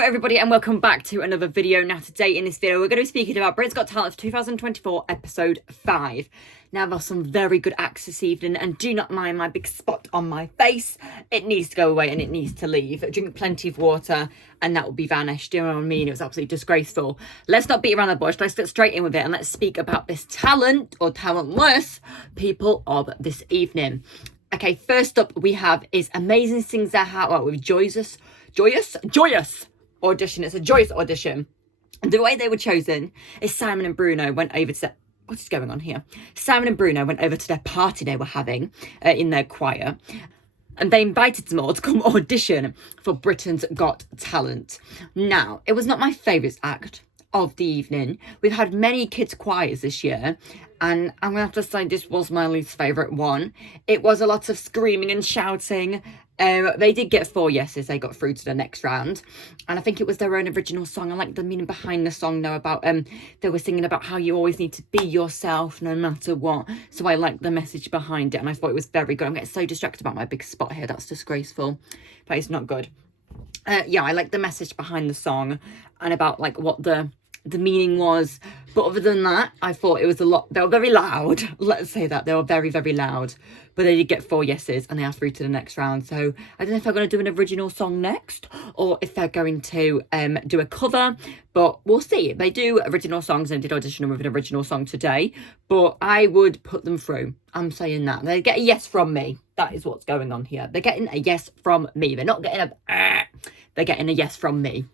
Hello everybody and welcome back to another video. Now today in this video we're going to be speaking about Britain's Got Talent 2024 episode 5. Now there's some very good acts this evening and do not mind my big spot on my face. It needs to go away and it needs to leave. Drink plenty of water and that will be vanished. Do you know what I mean? It was absolutely disgraceful. Let's not beat around the bush. Let's get straight in with it and let's speak about this talent or talentless people of this evening. Okay, first up we have is Amazing Sings Their Heart Out with joyous audition. It's a joyous audition. And the way they were chosen is Simon and Bruno went over to what is going on here? Simon and Bruno went over to their party they were having in their choir. And they invited them all to come audition for Britain's Got Talent. Now, it was not my favourite act of the evening. We've had many kids' choirs this year. And I'm going to have to say this was my least favourite one. It was a lot of screaming and shouting. They did get 4 yeses. They got through to the next round. And I think it was their own original song. I like the meaning behind the song though about, they were singing about how you always need to be yourself no matter what. So I liked the message behind it and I thought it was very good. I'm getting so distracted about my big spot here. That's disgraceful. But it's not good. Yeah, I like the message behind the song and about like what the meaning was, but other than that I thought it was a lot. They were very loud, let's say that. They were very loud, but they did get 4 yeses and they are through to the next round. So I don't know if they're going to do an original song next or if they're going to do a cover, but we'll see. They do original songs and did audition with an original song today, but I would put them through. I'm saying that they get a yes from me. That is what's going on here. They're getting a yes from me. They're not getting they're getting a yes from me.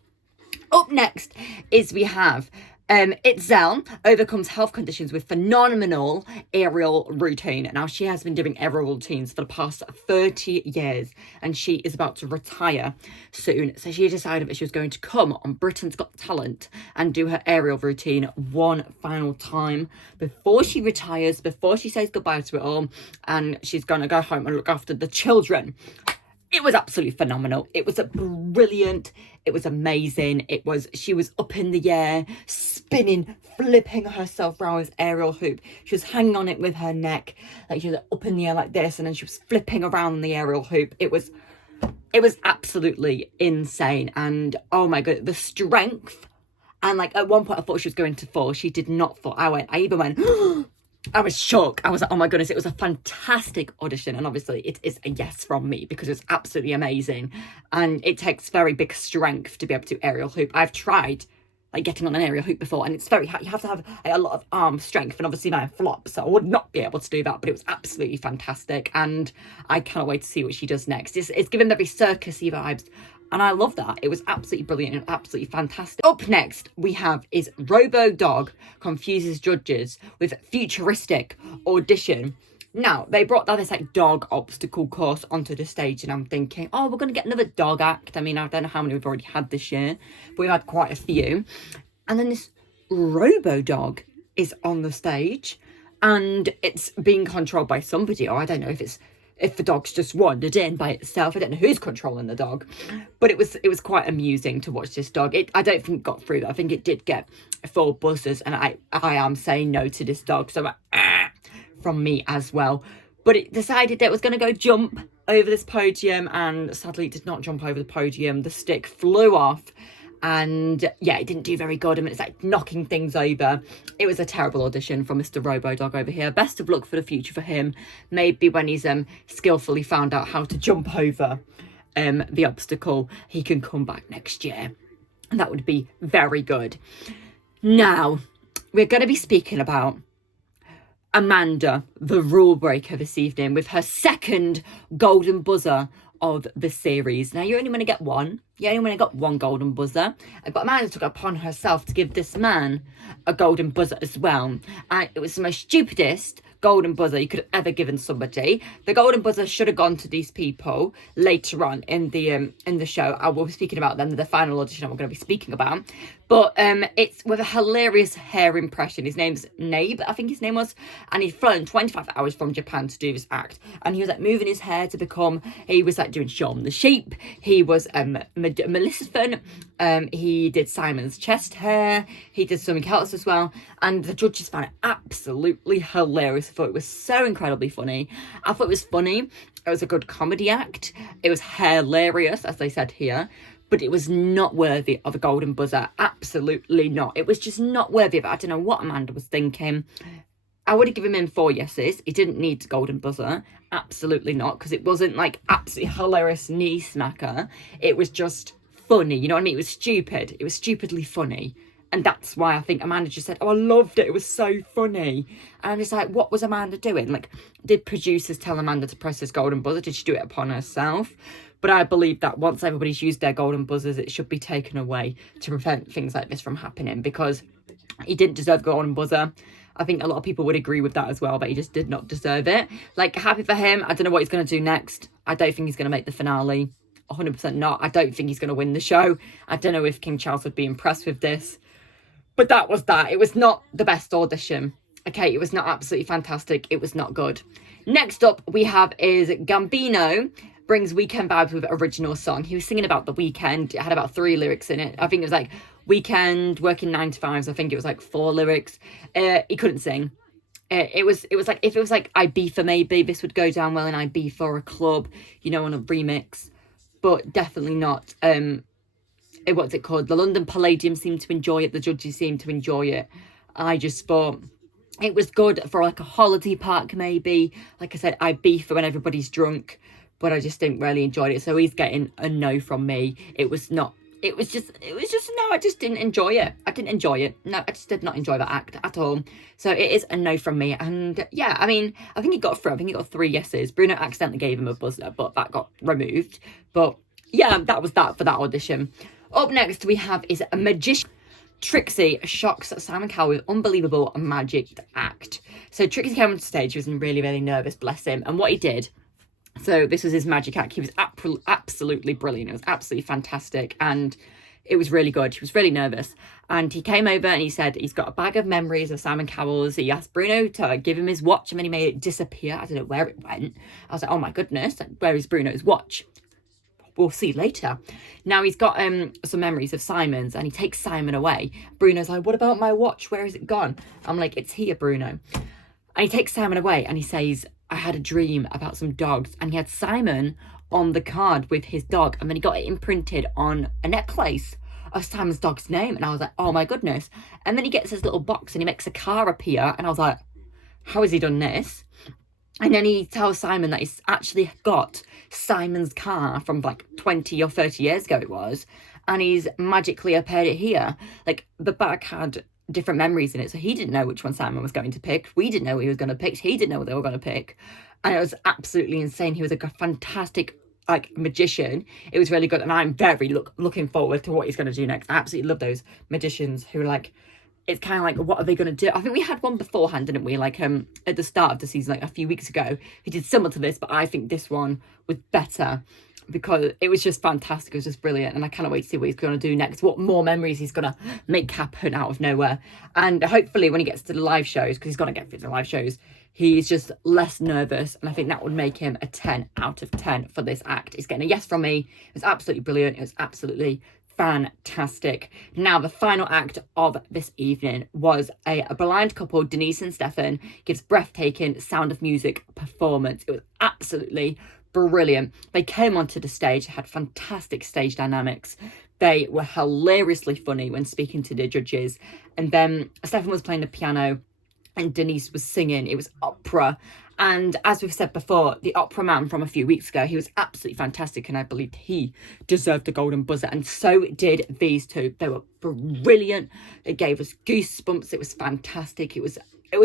Up next is we have Itzel overcomes health conditions with phenomenal aerial routine. Now, she has been doing aerial routines for the past 30 years and she is about to retire soon. So she decided that she was going to come on Britain's Got Talent and do her aerial routine one final time before she retires, before she says goodbye to it all, and she's going to go home and look after the children. It was absolutely phenomenal. It was brilliant. It was amazing. She was up in the air, spinning, flipping herself around with aerial hoop. She was hanging on it with her neck. Like she was up in the air like this and then she was flipping around the aerial hoop. It was absolutely insane. And oh my God, the strength. And like at one point I thought she was going to fall. She did not fall. I even went, I was shocked. I was like, oh my goodness, it was a fantastic audition. And obviously it is a yes from me because it's absolutely amazing. And it takes very big strength to be able to do aerial hoop. I've tried like getting on an aerial hoop before and it's you have to have a lot of arm strength and obviously mine flops. So I would not be able to do that, but it was absolutely fantastic. And I cannot wait to see what she does next. It's given very circusy vibes. And I love that. It was absolutely brilliant and absolutely fantastic. Up next, we have is Robodog confuses judges with futuristic audition. Now, they brought this like dog obstacle course onto the stage and I'm thinking, oh, we're going to get another dog act. I mean, I don't know how many we've already had this year, but we've had quite a few. And then this Robodog is on the stage and it's being controlled by somebody, or I don't know if the dog's just wandered in by itself. I don't know who's controlling the dog, but it was quite amusing to watch this dog. I don't think it got through that. I think it did get 4 buzzers and I am saying no to this dog. So from me as well. But it decided that it was going to go jump over this podium and sadly it did not jump over the podium. The stick flew off. And yeah, it didn't do very good. I mean, it's like knocking things over. It was a terrible audition from Mr. Robodog over here. Best of luck for the future for him. Maybe when he's skillfully found out how to jump over the obstacle, he can come back next year. And that would be very good. Now, we're going to be speaking about Amanda, the rule breaker this evening, with her second golden buzzer of the series. Now, you're only going to get one. You only got one golden buzzer. But Amanda took it upon herself to give this man a golden buzzer as well. And it was the most stupidest golden buzzer you could have ever given somebody. The golden buzzer should have gone to these people later on in the show. I will be speaking about them, the final audition I'm going to be speaking about. But it's with a hilarious hair impression. His name's Naab, I think his name was. And he'd flown 25 hours from Japan to do this act. And he was like moving his hair to become, he was like doing Shaun the Sheep. He was Maleficent. He did Simon's chest hair. He did something else as well. And the judges found it absolutely hilarious. I thought it was so incredibly funny. I thought it was funny. It was a good comedy act. It was hilarious, as they said here. but it was not worthy of a golden buzzer. Absolutely not. It was just not worthy of it. I don't know what Amanda was thinking. I would have given him 4 yeses. He didn't need a golden buzzer. Absolutely not, because it wasn't like absolutely hilarious knee smacker. It was just funny, you know what I mean? It was stupid. It was stupidly funny. And that's why I think Amanda just said, oh, I loved it. It was so funny. And I'm just like, what was Amanda doing? Like, did producers tell Amanda to press this golden buzzer? Did she do it upon herself? But I believe that once everybody's used their golden buzzers, it should be taken away to prevent things like this from happening, because he didn't deserve golden buzzer. I think a lot of people would agree with that as well, but he just did not deserve it. Like, happy for him. I don't know what he's going to do next. I don't think he's going to make the finale. 100% not. I don't think he's going to win the show. I don't know if King Charles would be impressed with this. But that was that. It was not the best audition. Okay, it was not absolutely fantastic. It was not good. Next up we have is Gambino brings Weekend vibes with original song. He was singing about the weekend. It had about 3 lyrics in it. I think it was like weekend, working 9 to 5s. I think it was like 4 lyrics. He couldn't sing. It was like, if it was like Ibiza maybe, this would go down well in Ibiza or a club, you know, on a remix. But definitely not. What's it called? The London Palladium seemed to enjoy it. The judges seemed to enjoy it. I just thought it was good for like a holiday park maybe. Like I said, Ibiza when everybody's drunk. But I just didn't really enjoy it. So he's getting a no from me. It was just no, I just didn't enjoy it. I didn't enjoy it. No, I just did not enjoy that act at all. So it is a no from me. And yeah, I mean, I think he got through. I think he got 3 yeses. Bruno accidentally gave him a buzzer, but that got removed. But yeah, that was that for that audition. Up next we have is a magician. Trixie shocks Simon Cowell with unbelievable magic act. So Trixie came on stage. He was really, really nervous, bless him. And what he did, so this was his magic act. He was absolutely brilliant. It was absolutely fantastic. And it was really good. He was really nervous. And he came over and he said he's got a bag of memories of Simon Cowell's. He asked Bruno to give him his watch, and then he made it disappear. I don't know where it went. I was like, oh my goodness, where is Bruno's watch? We'll see later. Now he's got some memories of Simon's, and he takes Simon away. Bruno's like, what about my watch? Where is it gone? I'm like, it's here, Bruno. And he takes Simon away and he says, I had a dream about some dogs. And he had Simon on the card with his dog, and then he got it imprinted on a necklace of Simon's dog's name. And I was like, oh my goodness. And then he gets his little box and he makes a car appear, and I was like, how has he done this? And then he tells Simon that he's actually got Simon's car from like 20 or 30 years ago it was, and he's magically appeared it here. Like, the bag had different memories in it, so he didn't know which one Simon was going to pick. We didn't know what he was going to pick. He didn't know what they were going to pick. And it was absolutely insane. He was a fantastic like magician. It was really good, and I'm very looking forward to what he's going to do next. I absolutely love those magicians who are like, it's kind of like, what are they going to do? I think we had one beforehand, didn't we? Like at the start of the season, like a few weeks ago, who did similar to this, but I think this one was better because it was just fantastic. It was just brilliant, and I cannot wait to see what he's going to do next, what more memories he's going to make happen out of nowhere. And hopefully when he gets to the live shows, because he's going to get fit to the live shows, he's just less nervous, and I think that would make him a 10 out of 10 for this act. He's getting a yes from me. It was absolutely brilliant. It was absolutely fantastic. Now, the final act of this evening was a blind couple, Denise and Stefan, gives breathtaking Sound of Music performance. It was absolutely brilliant. They came onto the stage, had fantastic stage dynamics. They were hilariously funny when speaking to the judges. And then Stefan was playing the piano and Denise was singing. It was opera. And as we've said before, the opera man from a few weeks ago, he was absolutely fantastic, and I believed he deserved a golden buzzer, and so did these two. They were brilliant. They gave us goosebumps. It was fantastic. It was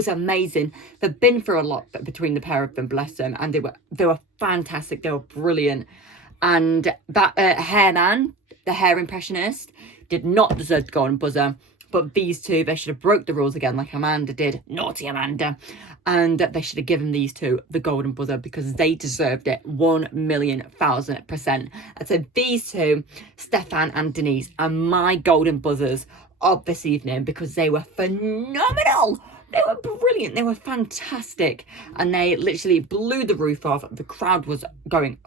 amazing. They've been through a lot between the pair of them, bless them, and they were fantastic. They were brilliant. And that hair man, the hair impressionist, did not deserve the golden buzzer. But these two, they should have broke the rules again like Amanda did. Naughty Amanda. And they should have given these two the golden buzzer because they deserved it 1,000,000%. And so these two, Stefan and Denise, are my golden buzzers of this evening because they were phenomenal. They were brilliant. They were fantastic. And they literally blew the roof off. The crowd was going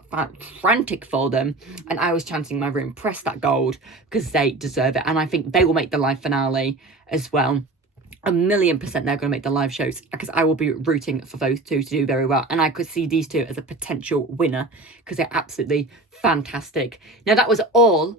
frantic for them. And I was chanting in my room, press that gold, because they deserve it. And I think they will make the live finale as well. 1,000,000% they're going to make the live shows, because I will be rooting for those two to do very well. And I could see these two as a potential winner because they're absolutely fantastic. Now, that was all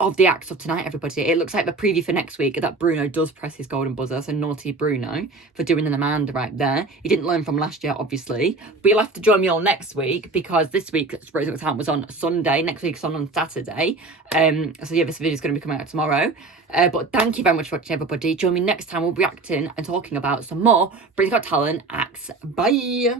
of the acts of tonight, everybody. It looks like the preview for next week that Bruno does press his golden buzzer, so naughty Bruno for doing an Amanda right there. He didn't learn from last year, obviously, but you'll have to join me all next week, because this week Rose Got Talent was on Sunday, next week's on Saturday. So yeah, this video is going to be coming out tomorrow. But thank you very much for watching, everybody. Join me next time. We'll be reacting and talking about some more Britain's Got Talent acts. Bye.